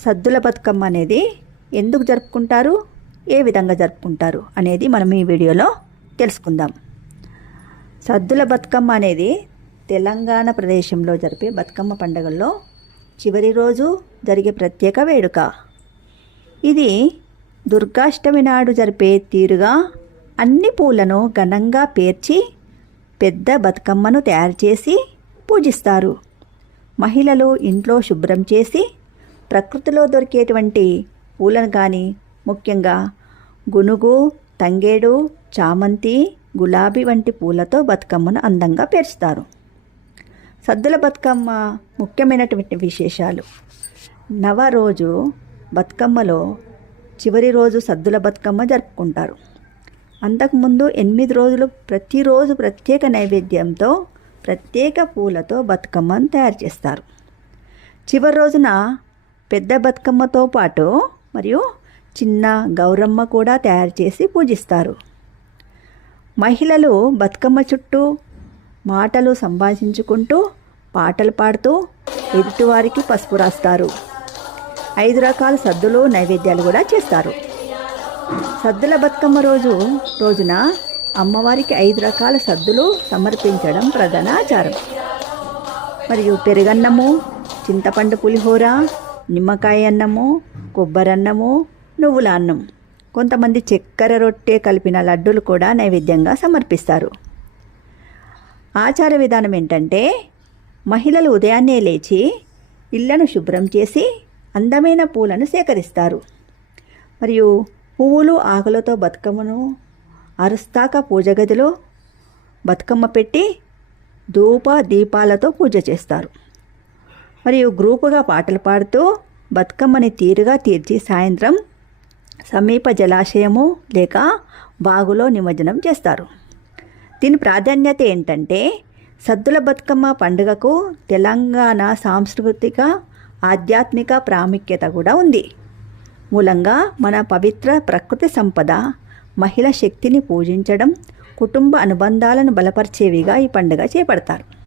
సద్దుల బతుకమ్మ అనేది ఎందుకు జరుపుకుంటారు, ఏ విధంగా జరుపుకుంటారు అనేది మనం ఈ వీడియోలో తెలుసుకుందాం. సద్దుల బతుకమ్మ అనేది తెలంగాణ ప్రదేశంలో జరిపే బతుకమ్మ పండుగల్లో చివరి రోజు జరిగే ప్రత్యేక వేడుక. ఇది దుర్గాష్టమి నాడు జరిపే తీరుగా అన్ని పూలను ఘనంగా పేర్చి పెద్ద బతుకమ్మను తయారు చేసి పూజిస్తారు. మహిళలు ఇంట్లో శుభ్రం చేసి ప్రకృతిలో దొరికేటువంటి పూలను కానీ, ముఖ్యంగా గునుగు, తంగేడు, చామంతి, గులాబీ వంటి పూలతో బతుకమ్మను అందంగా పేర్చుతారు. సద్దుల బతుకమ్మ ముఖ్యమైనటువంటి విశేషాలు: రోజు బతుకమ్మలో చివరి రోజు సద్దుల బతుకమ్మ జరుపుకుంటారు. అంతకుముందు 8 రోజులు ప్రతిరోజు ప్రత్యేక నైవేద్యంతో ప్రత్యేక పూలతో బతుకమ్మను తయారు చేస్తారు. చివరి రోజున పెద్ద బతుకమ్మతో పాటు మరియు చిన్న గౌరమ్మ కూడా తయారు చేసి పూజిస్తారు. మహిళలు బతుకమ్మ చుట్టూ మాటలు సంభాషించుకుంటూ పాటలు పాడుతూ ఎదుటివారికి పసుపు రాస్తారు. 5 రకాల సద్దులు నైవేద్యాలు కూడా చేస్తారు. సద్దుల బతుకమ్మ రోజున అమ్మవారికి 5 రకాల సద్దులు సమర్పించడం ప్రధాన ఆచారం. మరియు పెరుగన్నము, చింతపండు పులిహోర, నిమ్మకాయ అన్నము, కొబ్బరన్నము, నువ్వుల అన్నం, కొంతమంది చక్కెర రొట్టె కలిపిన లడ్డూలు కూడా నైవేద్యంగా సమర్పిస్తారు. ఆచార విధానం ఏంటంటే, మహిళలు ఉదయాన్నే లేచి ఇళ్లను శుభ్రం చేసి అందమైన పూలను సేకరిస్తారు. మరియు పువ్వులు, ఆకులతో బతుకమ్మను అరుస్తాక పూజ గదిలో బతుకమ్మ పెట్టి ధూప దీపాలతో పూజ చేస్తారు. మరియు గ్రూపుగా పాటలు పాడుతూ బతుకమ్మని తీరుగా తీర్చి సాయంత్రం సమీప జలాశయము లేక బాగులో నిమజ్జనం చేస్తారు. దీని ప్రాధాన్యత ఏంటంటే, సద్దుల బతుకమ్మ పండుగకు తెలంగాణ సాంస్కృతిక, ఆధ్యాత్మిక ప్రాముఖ్యత కూడా ఉంది. మూలంగా మన పవిత్ర ప్రకృతి సంపద, మహిళ శక్తిని పూజించడం, కుటుంబ అనుబంధాలను బలపరిచేవిగా ఈ పండుగ చేపడతారు.